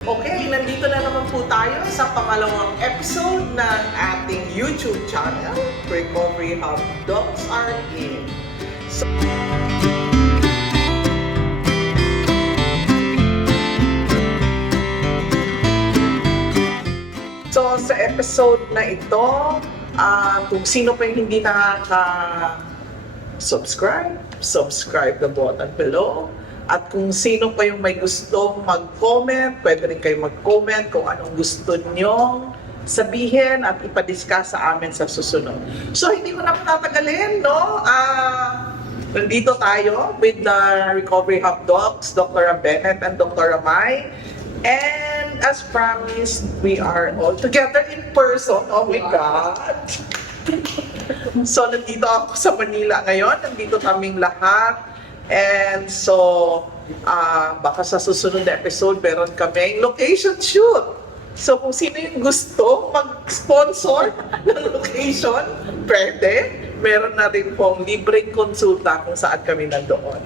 Okay, nandito na naman po tayo sa pangalawang episode ng ating YouTube channel, Recovery Hub Docs Are In. So sa episode na ito, kung sino pa yung hindi nakaka-subscribe, subscribe the button below. At kung sino pa yung may gustong mag-comment, pwede rin kayo mag-comment kung anong gusto nyong sabihin at ipadiscuss sa amin sa susunod. So hindi ko na patatagalin, no? Nandito tayo with the Recovery Hub Docs, Dr. Benette and Dr. Mai. And as promised, we are all together in person. Oh my God! So nandito ako sa Manila ngayon. Nandito kaming lahat. And so, baka sa susunod na episode, meron kaming location shoot. So kung sino yung gusto mag-sponsor ng location, pwede. Meron na rin pong libreng konsulta kung saan kami nandoon.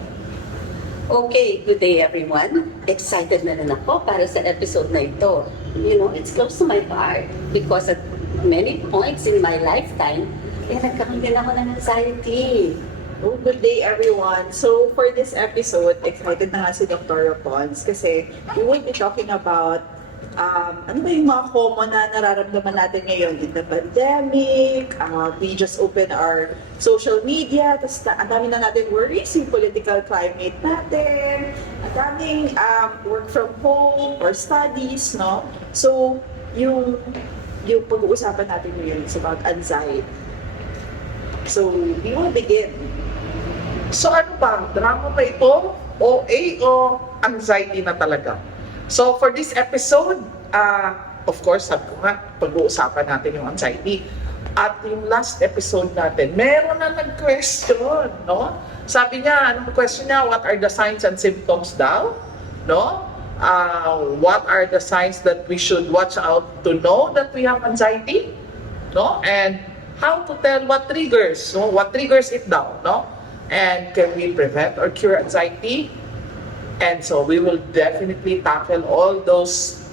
Okay, good day everyone. Excited na rin ako para sa episode na ito. You know, it's close to my heart because at many points in my lifetime, nagkakaroon din ako ng anxiety. Oh, good day everyone. So for this episode, excited na nga si Dr. Pons kasi we will be talking about ano ba yung mga common na nararamdaman natin ngayon in the pandemic. We just open our social media, tapos ang dami na natin worries, yung political climate natin, ang daming work from home or studies, no? So yung pag-uusapan natin ngayon is about anxiety. So we will begin. So ano ba? Drama ba ito? OA o anxiety na talaga? So for this episode, of course, sabi ko nga, pag-uusapan natin yung anxiety. At yung last episode natin, meron na nag-question, no? Sabi niya, anong question niya? What are the signs and symptoms daw? No? What are the signs that we should watch out to know that we have anxiety? No? And how to tell what triggers? No? What triggers it daw? No? And can we prevent or cure anxiety? And so we will definitely tackle all those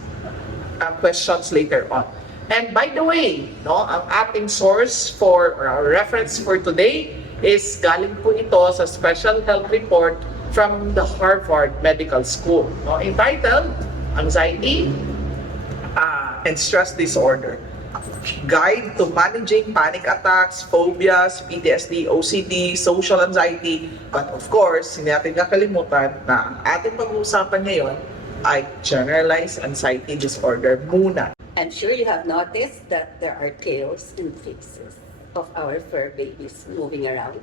questions later on. And by the way, no, ang ating source for or our reference for today is galing po ito sa special health report from the Harvard Medical School, no, entitled Anxiety and Stress Disorder. Guide to Managing Panic Attacks, Phobias, PTSD, OCD, Social Anxiety. But of course, hindi natin kakalimutan na ang ating pag-uusapan ngayon ay Generalized Anxiety Disorder muna. I'm sure you have noticed that there are tails and faces of our fur babies moving around.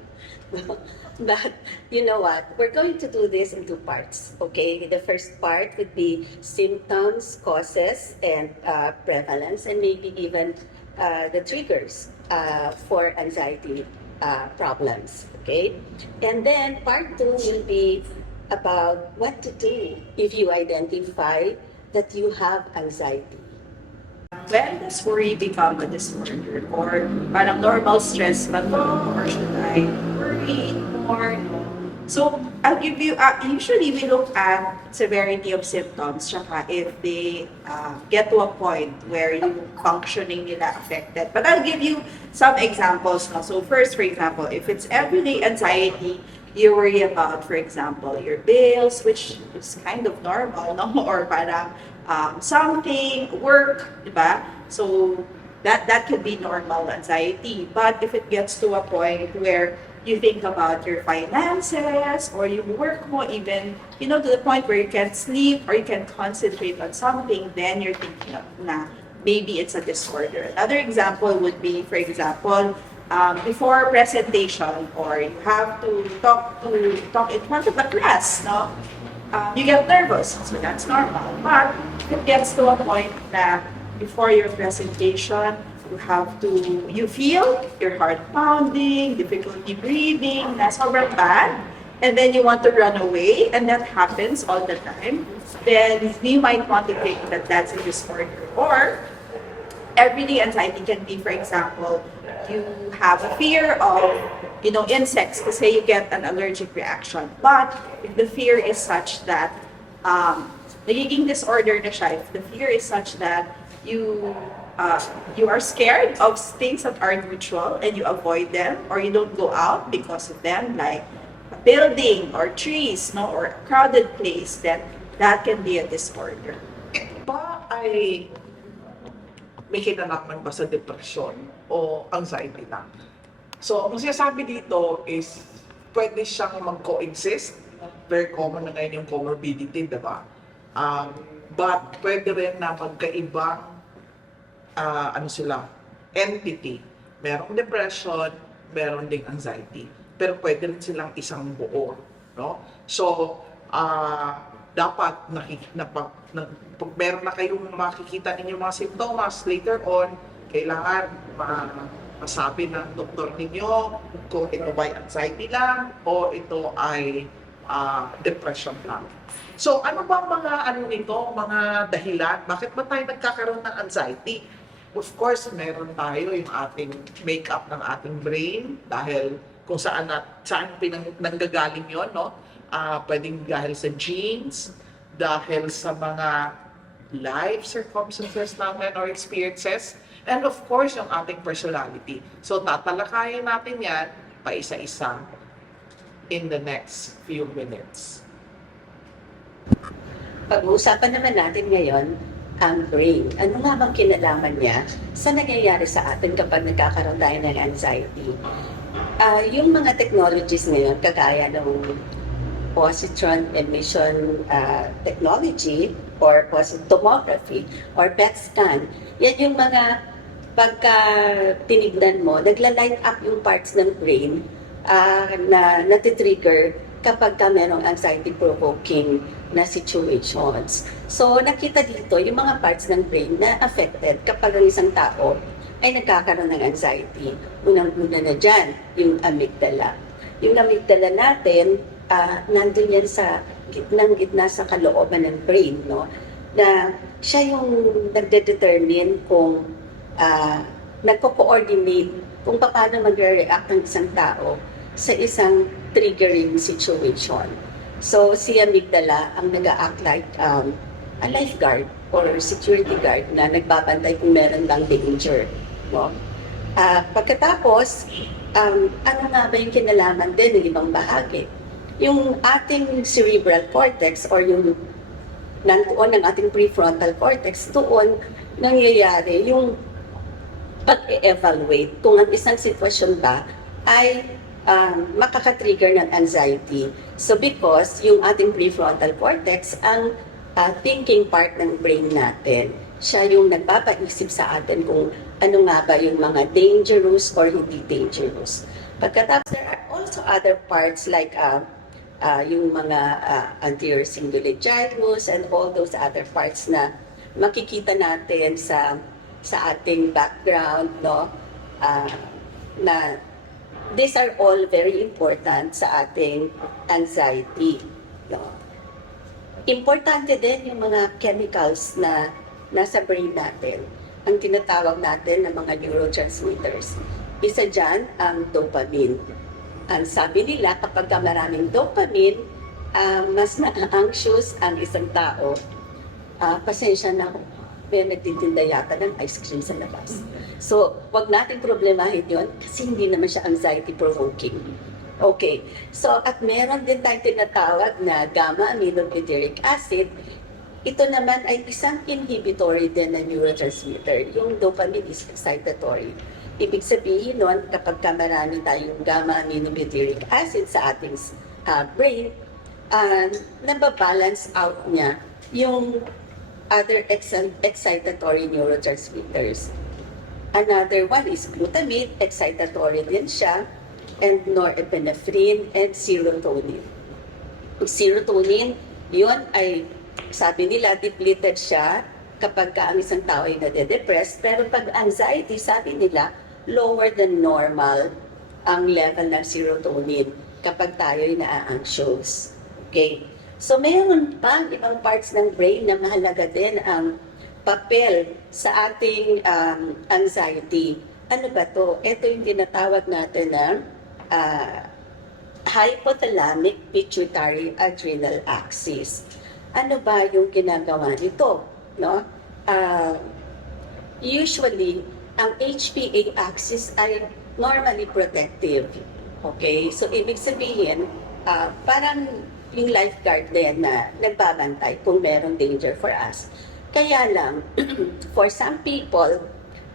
But you know what? We're going to do this in two parts, okay? The first part would be symptoms, causes, and prevalence, and maybe even the triggers for anxiety problems, okay? And then part two will be about what to do if you identify that you have anxiety. When does worry become a disorder? Or parang normal stress ba to? Or should I worry more? No? So, I'll give you, usually we look at severity of symptoms, tsaka if they get to a point where yung functioning nila affected. But I'll give you some examples. No? So first, for example, if it's everyday anxiety, you worry about, for example, your bills, which is kind of normal, no? Or parang something, work, diba? So that could be normal anxiety. But if it gets to a point where you think about your finances or your work mo, even, you know, to the point where you can't sleep or you can't concentrate on something, then you're thinking of, maybe it's a disorder. Another example would be, for example, before presentation or you have to talk in front of the class, no? You get nervous, so that's normal. But it gets to a point that before your presentation, you feel your heart pounding, difficulty breathing, na sobrang bad, and then you want to run away, and that happens all the time, then we might want to think that that's a disorder. Or everyday anxiety can be, for example, you have a fear of, insects, kasi you get an allergic reaction. But if the fear is such that nagiging disorder na siya. If the fear is such that you are scared of things that are neutral and you avoid them or you don't go out because of them, like a building or trees, no, or a crowded place, then that can be a disorder. Ito ba ay may kinalaman ba sa depression o anxiety lang? So, ang sinasabi dito is pwede siyang mag-coexist. Very common na ngayon yung comorbidity, di ba? But pwede rin na magkaibang entity. Merong depression, meron ding anxiety. Pero pwede rin silang isang buo. No? So, dapat pag meron na kayong makikita ninyo mga symptoms later on, kailangan masabi ng doktor ninyo kung ito ba ay anxiety lang o ito ay depression lang. So ano ba mga mga dahilan? Bakit ba tayo nagkakaroon ng anxiety? Of course, meron tayo yung ating make-up ng ating brain dahil kung saan nanggagaling yon, no? Pwedeng dahil sa genes, dahil sa mga life circumstances natin or experiences, and of course, yung ating personality. So, tatalakayin natin yan pa isa-isa in the next few minutes. Pag-uusapan naman natin ngayon ang brain. Ano nga bang kinalaman niya sa nangyayari sa atin kapag nagkakaroon tayo ng anxiety? Yung mga technologies ngayon, kagaya ng positron emission technology or tomography or PET scan, yan yung mga pagka tinignan mo, nagla-light up yung parts ng brain na natitrigger kapag ka merong anxiety-provoking na situations. So, nakita dito yung mga parts ng brain na affected kapag ang isang tao ay nagkakaroon ng anxiety. Unang-una na dyan, yung amygdala. Yung amygdala natin, nandun yan sa gitna sa kalooban ng brain, no? Na siya yung nagde-determine kung nagko-coordinate kung paano magre-react ng isang tao sa isang triggering situation. So, si amygdala ang nag-a-act like a lifeguard or security guard na nagbabantay kung meron lang danger, no? Pagkatapos, ano nga ba yung kinalaman din ng ibang bahagi? Yung ating cerebral cortex or yung nandoon ng ating prefrontal cortex, doon nangyayari yung pag-evaluate kung ang isang sitwasyon ba ay makaka-trigger ng anxiety. So because yung ating prefrontal cortex ang thinking part ng brain natin, siya yung nagpapaisip sa atin kung ano nga ba yung mga dangerous or hindi dangerous. Pagkatapos, there are also other parts like yung mga anterior cingulate gyrus and all those other parts na makikita natin sa ating background, no? Na these are all very important sa ating anxiety, no? Importante din yung mga chemicals na nasa brain natin, ang tinatawag natin na mga neurotransmitters. Isa dyan ang dopamine. Ang sabi nila, kapag maraming dopamine, mas na-anxious ang isang tao. Pasensya na ako, may nagtitinda yata ng ice cream sa labas. So, wag natin problemahin yun kasi hindi naman siya anxiety-provoking. Okay. So, at meron din tayong tinatawag na gamma-aminobutyric acid. Ito naman ay isang inhibitory din na neurotransmitter. Yung dopamine is excitatory. Ibig sabihin nun, kapag marami tayong gamma-aminobutyric acid sa ating brain, nababalance out niya yung other excitatory neurotransmitters. Another one is glutamate, excitatory din siya, and norepinephrine and serotonin. Serotonin, yun ay, sabi nila, depleted siya kapag ang isang tao ay nade-depress, pero pag anxiety, sabi nila, lower than normal ang level ng serotonin kapag tayo ay na-anxious. Okay? So, mayroon pa ibang parts ng brain na mahalaga din ang papel sa ating anxiety. Ano ba to? Ito yung tinatawag natin na hypothalamic pituitary adrenal axis. ano ba yung ginagawa nito, no? Ah, Usually, ang HPA axis ay normally protective. Okay? So, ibig sabihin, parang yung lifeguard din na nagbabantay kung meron danger for us. Kaya lang, for some people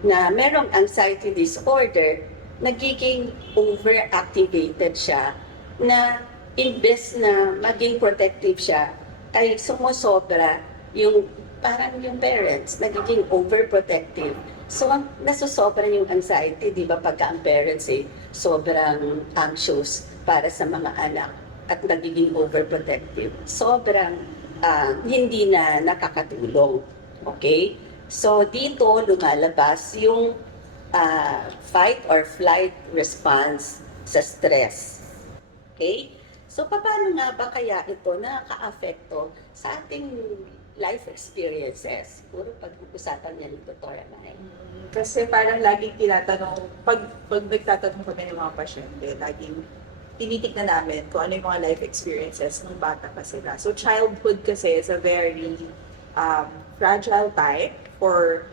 na merong anxiety disorder, nagiging overactivated siya na imbes na maging protective siya, ay sumusobra yung parang yung parents, nagiging overprotective. So, nasusobra yung anxiety, di ba, pagka ang parents sobrang anxious para sa mga anak at nagiging overprotective. Sobrang hindi na nakakatulong. Okay? So, dito lumalabas yung fight or flight response sa stress. Okay? So, paano nga ba kaya ito nakaka-apekto sa ating life experiences? Puro pag-uusapan niya ni Dr. Anay. Kasi parang laging tinatanong, pag nagtatanong kami ng mga pasyente, laging tinitignan namin kung ano yung mga life experiences ng bata pa sila. So childhood kasi is a very fragile time for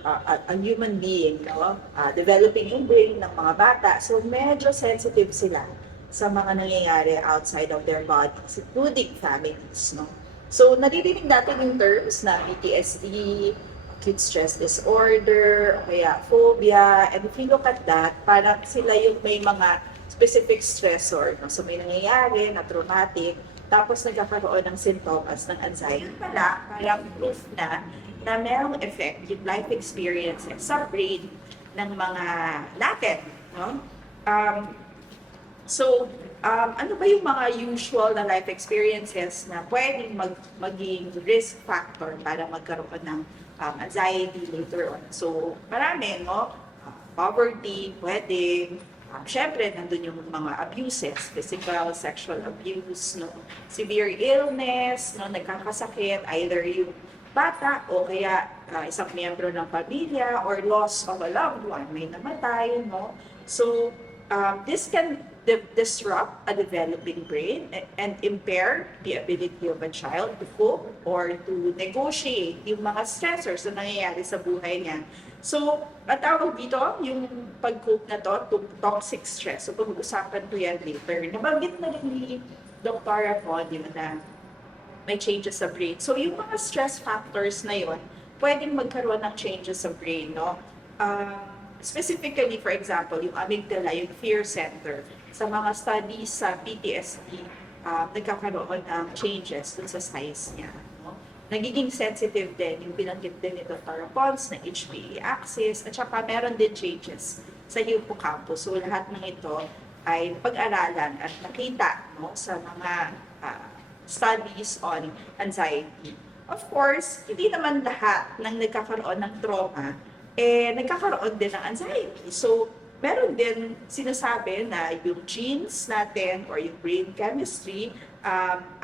a human being, no? Developing yung brain ng mga bata. So medyo sensitive sila sa mga nangyayari outside of their bodies, including families, no? So, naririnig natin yung terms na PTSD, acute stress disorder, o kaya phobia, and if you look at that, parang sila yung may mga specific stressor, no? So, may nangyayari na traumatic, tapos nagkakaroon ng symptoms ng anxiety pala, parang proof na merong effect yung life experiences sa brain ng mga natin, no? Ano ba yung mga usual na life experiences na pwedeng maging risk factor para magkaroon ng anxiety later on? So, marami, no? Poverty, wedding, syempre, nandun yung mga abuses, physical, sexual abuse, no? Severe illness, no? Nagkakasakit, either yung bata o kaya isang miyembro ng pamilya or loss of a loved one, may namatay, no? So, this can disrupt a developing brain and impair the ability of a child to cope or to negotiate yung mga stressors na nangyayari sa buhay niya. So, ang tawag dito, yung pag-cope na to toxic stress. So, pag-uusapan ko yan later. Nabanggit na rin ni Dr. Afon yun na may changes sa brain. So, yung mga stress factors na yun, pwedeng magkaroon ng changes sa brain, no? Specifically, for example, yung amygdala, yung fear center, sa mga studies sa PTSD, nagkakaroon ng changes dun sa size niya. No? Nagiging sensitive din, yung binanggit din ni Dr. Pons, na HPA axis, at saka meron din changes sa hippocampus. So lahat ng ito ay pag-aralan at nakita, no, sa mga studies on anxiety. Of course, hindi naman lahat ng nagkakaroon ng trauma nagkakaroon din ng anxiety. So, meron din sinasabi na yung genes natin or yung brain chemistry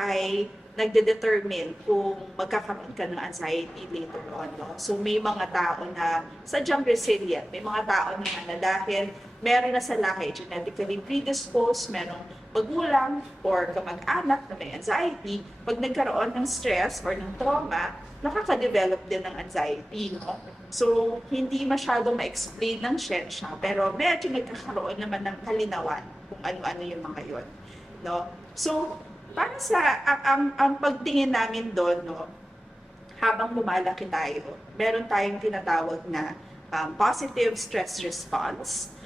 ay nagde-determine kung magkakaroon ka ng anxiety later on. No? So, may mga tao na sadyang resilient. May mga tao na dahil meron na sa laki, genetically predisposed, merong magulang or kamag-anak na may anxiety, pag nagkaroon ng stress or ng trauma, nakaka-develop din ng anxiety. No? So, hindi masyadong ma-explain ng siyensya, pero medyo nagkakaroon naman ng kalinawan kung ano-ano yung mga yon. No? So, para sa, ang pagtingin namin doon, no, habang lumalaki tayo, meron tayong tinatawag na positive stress response,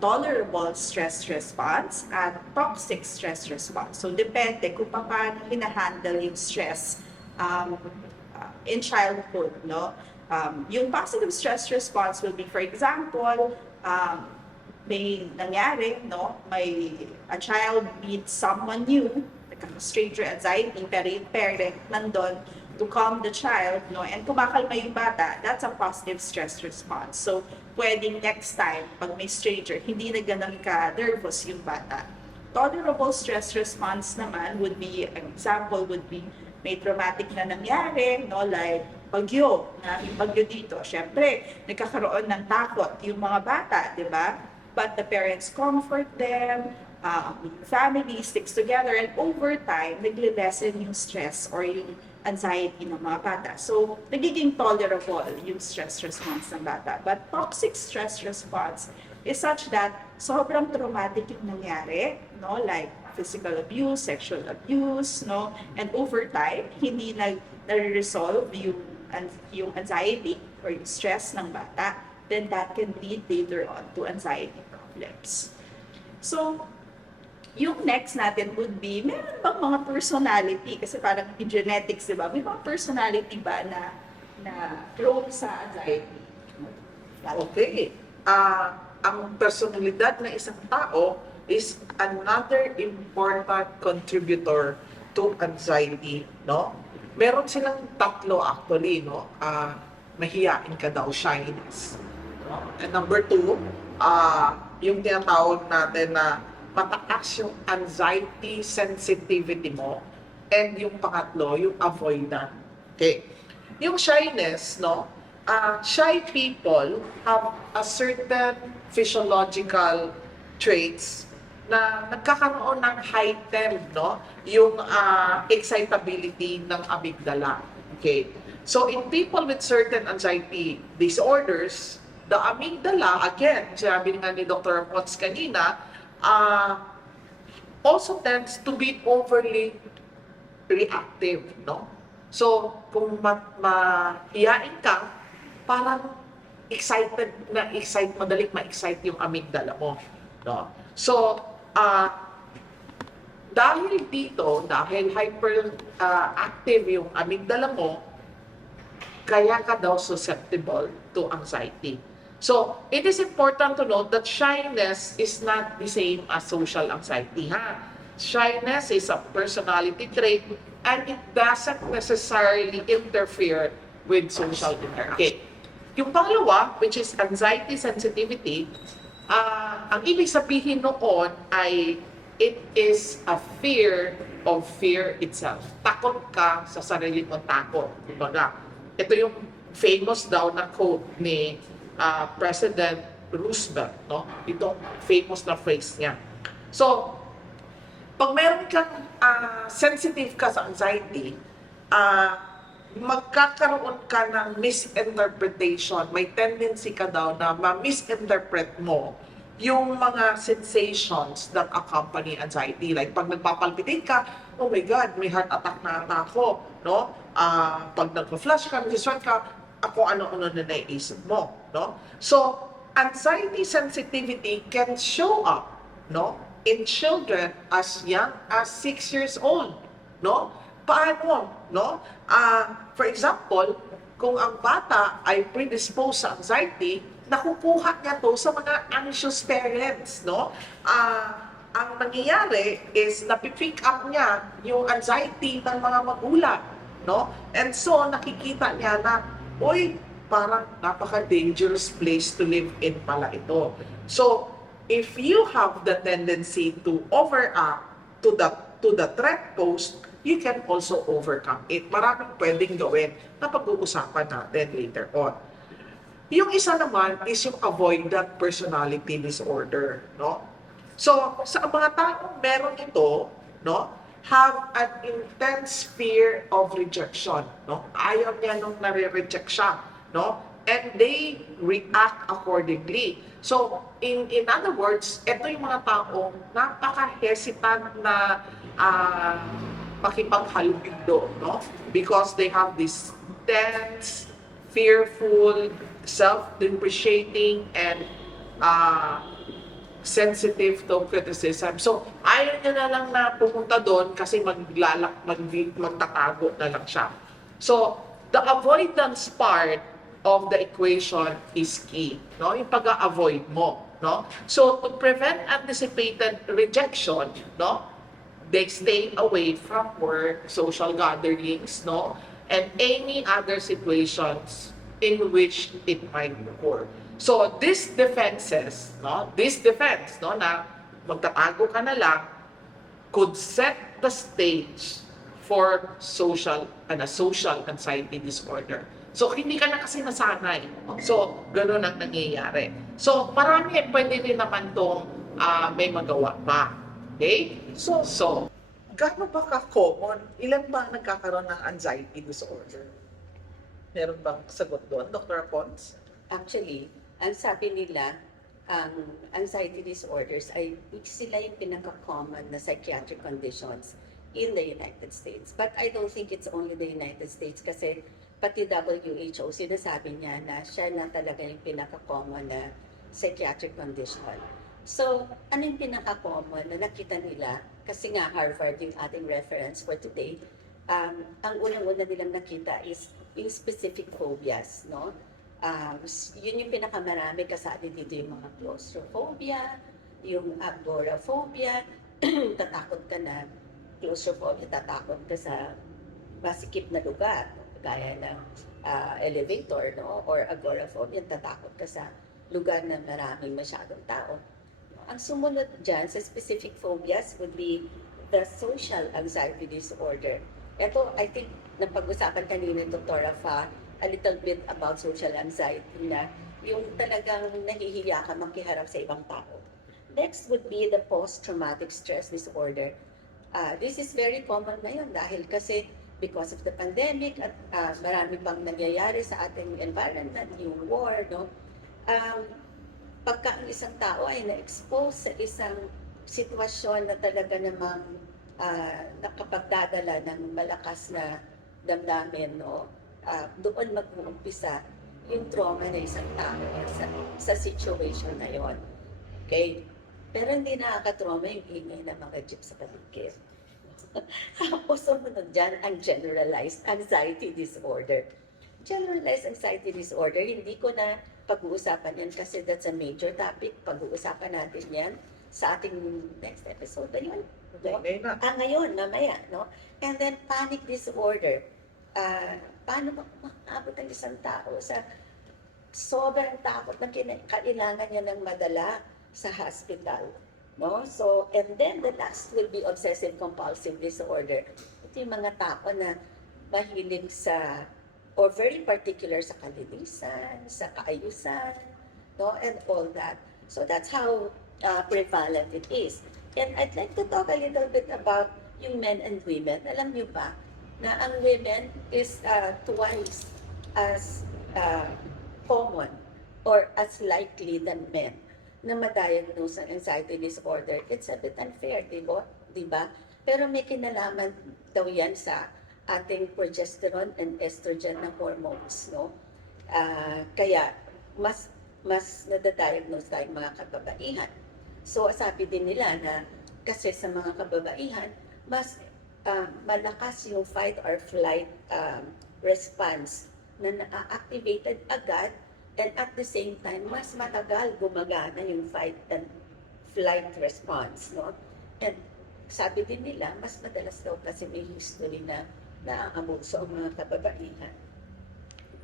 tolerable stress response, at toxic stress response. So, depende kung paano hinahandle yung stress in childhood, no? Yung positive stress response will be, for example, may nangyari, no? A child meets someone new, like a stranger anxiety, pero yung parent nandun to calm the child, no? And kumakalma yung bata, that's a positive stress response. So, pwedeng next time, pag may stranger, hindi na ganun ka-nervous yung bata. Tolerable stress response naman would be, an example would be, may traumatic na nangyari, no? Like, bagyo, yung bagyo dito. Siyempre, nagkakaroon ng takot yung mga bata, di ba? But the parents comfort them, family sticks together, and over time, nagle-lessen yung stress or yung anxiety ng mga bata. So, nagiging tolerable yung stress response ng bata. But toxic stress response is such that sobrang traumatic yung nangyari, no? Like physical abuse, sexual abuse, no? And over time, hindi na-resolve yung anxiety or yung stress ng bata, then that can lead later on to anxiety problems. So, yung next natin would be, meron bang mga personality? Kasi parang in genetics, di ba? May mga personality ba na prone sa anxiety? Okay. Ang personalidad ng isang tao is another important contributor to anxiety, no? Meron silang tatlo actually, no? Mahiyain ka daw, shyness. No? And number two, yung tinatawag natin na mataas yung anxiety sensitivity mo. And yung pangatlo, yung avoidant. Okay. Yung shyness, no? Shy people have a certain physiological traits na nagkakaroon ng heightened, no? Yung excitability ng amygdala. Okay. So in people with certain anxiety disorders, the amygdala, again, sabi nga ni Dr. Potts kanina, also tends to be overly reactive, no? So, kung mahiyain ka, parang madaling ma-excite yung amygdala mo, no? So, dahil hyper active yung amygdala mo, kaya ka daw susceptible to anxiety. So, it is important to note that shyness is not the same as social anxiety. Shyness is a personality trait and it doesn't necessarily interfere with social interaction. Yung pangalawa, which is anxiety sensitivity, ang ibig sabihin noon ay it is a fear of fear itself. Takot ka sa sarili mong takot. Diba? Ito yung famous daw na quote ni President Roosevelt, no? Itong famous na phrase niya. So, pag meron kang sensitive ka sa anxiety, magkakaroon ka ng misinterpretation. May tendency ka daw na ma-misinterpret mo yung mga sensations that accompany anxiety. Like, pag nagpapalpitate ka, oh my God, may heart attack na ata ako, no? Pag nagpa-flash ka, nag-sweat ka, ako ano-ano na naiisip mo, no? So, anxiety sensitivity can show up, no? In children as young as 6 years old, no? Paano, no? For example, kung ang bata ay predisposed sa anxiety, nakukuha niya to sa mga anxious parents, no? Ang nangyayari is napipick up niya yung anxiety ng mga magulang, no? And so, nakikita niya na, uy, parang napaka-dangerous place to live in pala ito. So, if you have the tendency to overact to the threat posed, you can also overcome it. Maraming pwedeng gawin na pag-uusapan natin later on. Yung isa naman is yung avoidant personality disorder, no? So, sa mga taong meron ito, no, have an intense fear of rejection, no? Ayaw niya nung nare-reject siya, no? And they react accordingly. So, in other words, ito yung mga taong napaka-hesitant na makipaghalubigdo, no? Because they have this tense, fearful, self-depreciating, and sensitive to criticism. So, ayaw niya na lang na pumunta doon kasi magtatago na lang siya. So, the avoidance part of the equation is key, no? Yung pag-avoid mo, no? So, to prevent anticipated rejection, no? They stay away from work, social gatherings, no? And any other situations in which it might occur. So, these defenses, no? This defense, no? Na magtatago ka na lang, could set the stage for social anxiety disorder. So, hindi ka na kasi nasanay. So, gano'n ang nangyayari. So, marami pwede rin naman itong may magawa pa. Okay? So, gaano ba ka-common? Ilan ba ang nagkakaroon ng anxiety disorder? Meron bang sagot doon, Dr. Pons? Actually, ang sabi nila, ang anxiety disorders ay sila yung pinaka-common na psychiatric conditions in the United States. But I don't think it's only the United States kasi pati WHO, sinasabi niya na siya na talaga yung pinaka-common na psychiatric condition. So, ano yung pinaka-common na nakita nila? Kasi nga Harvard yung ating reference for today. Ang unang-una nilang nakita is yung specific phobias, no? Yun yung pinakamarami kasali dito yung mga claustrophobia, yung agoraphobia, tatakot ka na, claustrophobia, tatakot ka sa masikip na lugar, gaya ng elevator, no? Or agoraphobia, tatakot ka sa lugar na maraming masyadong tao. Ang sumunod dyan sa specific phobias would be the social anxiety disorder. Ito, I think, napag-usapan kanina, Dr. Rafa, a little bit about social anxiety na yung talagang nahihiya ka makiharap sa ibang tao. Next would be the post-traumatic stress disorder. This is very common ngayon dahil kasi because of the pandemic at marami pang nangyayari sa ating environment, yung war, no? Pagka ang isang tao ay na-expose sa isang sitwasyon na talaga namang nakapagdadala ng malakas na damdamin, no? Doon mag-uumpisa yung trauma ng isang tao sa situation na yon. Okay? Pero hindi nakaka-trauma yung ingay ng mga jeep sa paligid. Tapos sumunod dyan ang generalized anxiety disorder. Generalized anxiety disorder, hindi ko na pag-uusapan yan kasi that's a major topic. Pag-uusapan natin yan sa ating next episode. Ayun. No? Ngayon, mamaya. No? And then panic disorder. Paano maabot ang isang tao sa sobrang takot na kailangan niya ng madala sa hospital, no? So, and then the last will be obsessive compulsive disorder. Ito yung mga tao na mahilig sa or very particular sa kalinisan, sa kaayusan, no? And all that. So that's how prevalent it is. And I'd like to talk a little bit about yung men and women. Alam niyo ba na ang women is twice as common or as likely than men na ma-diagnose ng anxiety disorder. It's a bit unfair, di ba? Pero may kinalaman daw yan sa ating progesterone and estrogen na hormones, no? Kaya mas nadadiagnose tayong mga kababaihan. So sabi din nila na kasi sa mga kababaihan, mas malakas yung fight or flight response na na-activated agad, and at the same time, mas matagal gumagana yung fight and flight response, no? And sabi din nila, mas madalas daw kasi may history na naaabuso ang mga kababaihan.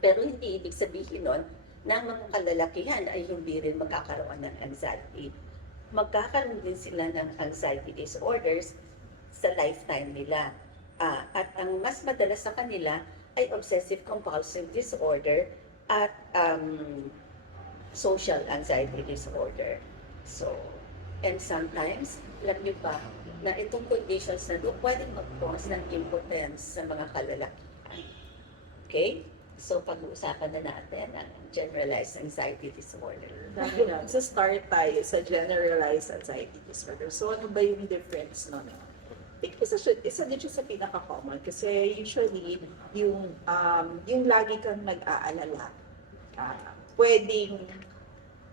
Pero hindi ibig sabihin nun na ang mga kalalakihan ay hindi rin magkakaroon ng anxiety. Magkakaroon din sila ng anxiety disorders sa lifetime nila. At ang mas madalas sa kanila ay obsessive compulsive disorder at social anxiety disorder. So, and sometimes, alam niyo ba, na itong conditions na doon pwedeng mag-cause ng impotence sa mga kalalakihan. Okay? So, pag-uusapan na natin ang generalized anxiety disorder. Sa start tayo sa generalized anxiety disorder. So, ano ba yung difference nun? I think isa din siya sa pinaka-common kasi usually yung lagi kang nag-aalala, pwedeng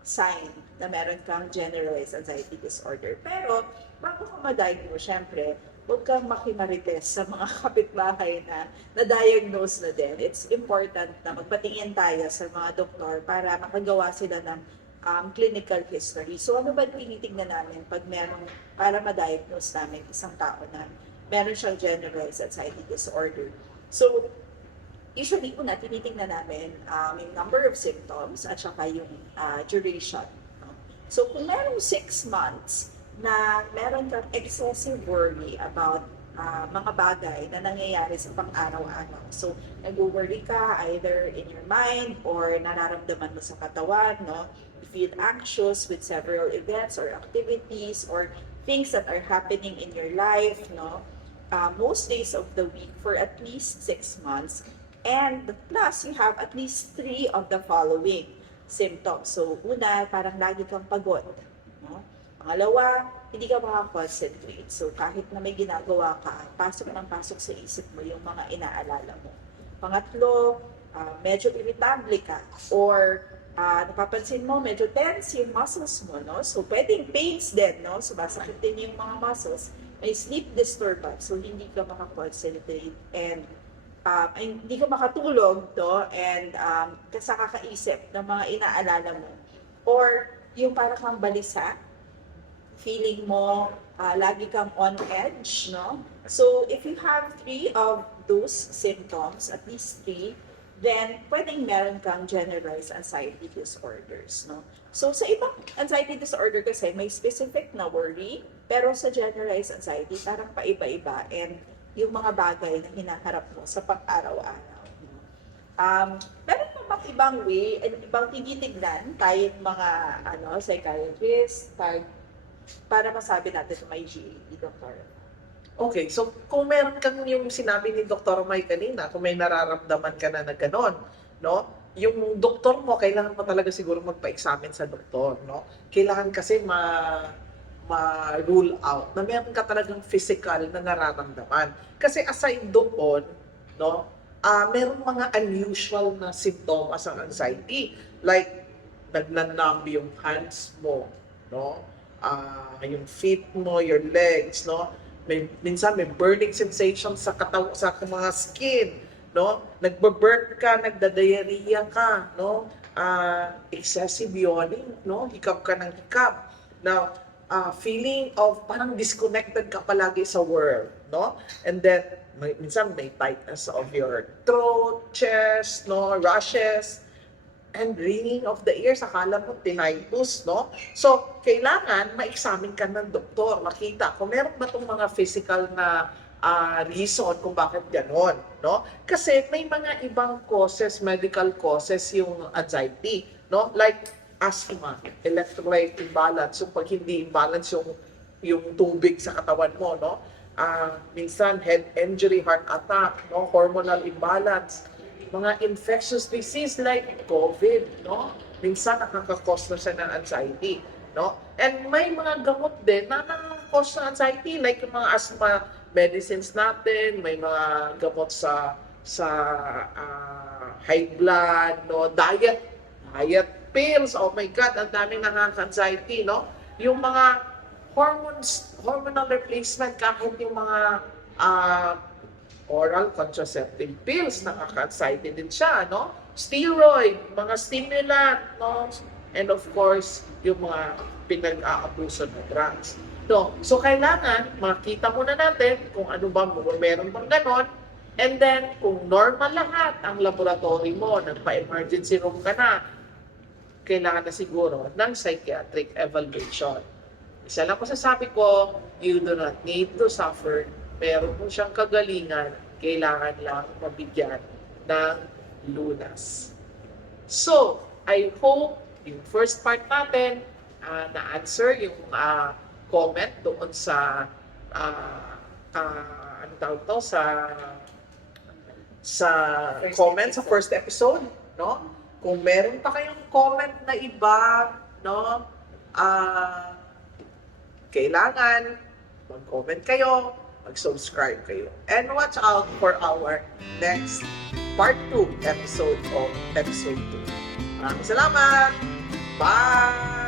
sign na meron kang generalized anxiety disorder. Pero bago ka ma-diagnose, syempre, huwag kang makimarites sa mga kapitbahay na na-diagnose na din. It's important na magpatingin tayo sa mga doktor para makagawa sila ng clinical history. So ano ba tinitignan namin pag para ma-diagnose namin isang tao na meron siyang generalized anxiety disorder? So usually una tinitignan namin yung number of symptoms at saka yung duration. No? So kung merong 6 months na meron kang excessive worry about mga bagay na nangyayari sa pang-araw-araw. So nag-worry ka either in your mind or nararamdaman mo sa katawan, no? You feel anxious with several events or activities or things that are happening in your life, no? Most days of the week for at least 6 months. And plus, you have at least 3 of the following symptoms. So, una, parang lagi kang pagod. No? Pangalawa, hindi ka makakoncentrate. So, kahit na may ginagawa ka, pasok ng pasok sa isip mo yung mga inaalala mo. Pangatlo, medyo irritable ka or napapansin mo medyo tense yung muscles mo, no? So, pwedeng pains din, no? Sumasakit din yung mga muscles. May sleep disturbance, so hindi ka makakonsentrate and hindi ka makatulog, no? And kasi kakaisip ng mga inaalala mo. Or yung parang kang balisa, feeling mo lagi kang on edge, no? So, if you have 3 of those symptoms, at least 3, then pwedeng meron kang generalized anxiety disorders, no? So, sa ibang anxiety disorder kasi may specific na worry, pero sa generalized anxiety, parang paiba-iba and yung mga bagay na hinaharap mo sa pang-araw-araw. Meron pa bang ibang way, ibang tinitignan tayong mga psychiatrist para masabi natin na may GAD, Dr. Okay, so kung meron kang yung sinabi ni Dr. May kanina, kung may nararamdaman ka na gano'n, no? Yung doktor mo, kailangan mo talaga siguro magpa-examine sa doktor, no? Kailangan kasi ma-rule out na meron ka talagang physical na nararamdaman. Kasi aside doon, no, meron mga unusual na symptoms ng anxiety. Like, nagnanumb yung hands mo, no? Yung feet mo, your legs, no? Minsan may burning sensation sa katawan, sa mga skin, no? Nagbe-burp ka, nagda-diarrhea ka, no? Excessive yawning, no? Hikab ka ng hikab. Now, feeling of parang disconnected ka palagi sa world, no? And then, minsan may tightness of your throat, chest, no? Rashes, and ringing of the ears, akala mo tinnitus, no? So, kailangan ma-examine ka ng doktor, makita kung meron ba itong mga physical na reason kung bakit gano'n, no? Kasi may mga ibang causes, medical causes yung anxiety, no? Like asthma, electrolyte imbalance, yung pag hindi imbalance yung tubig sa katawan mo, no? Minsan head injury, heart attack, no? Hormonal imbalance, mga infectious disease like COVID, no? Minsan nakaka-cause na siya ng anxiety, no? And may mga gamot din na nakaka-cause ng anxiety like yung mga asthma medicines natin, may mga gamot sa high blood, no? Diet pills, oh my God, ang daming nakaka-anxiety, no? Yung mga hormonal replacement, kahit yung mga oral contraceptive pills, nakaka-anxiety din siya, no? Steroid, mga stimulant, no? And of course, yung mga pinag-aabuso ng drugs. No? So, kailangan makita muna natin kung ano ba, meron bang ganon. And then, kung normal lahat ang laboratory mo, nagpa-emergency room ka na, kailangan na siguro ng psychiatric evaluation. Isa lang masasabi ko, you do not need to suffer. Meron mo siyang kagalingan, kailangan lang mabigyan ng lunas. So, I hope yung first part natin, na-answer yung comment doon sa ano tawag to, sa comment sa first episode, no? Kung meron pa kayong comment na iba, no? Kailangan mag-comment kayo, mag-subscribe kayo. And watch out for our next part 2 episode of episode 2. Maraming salamat! Bye!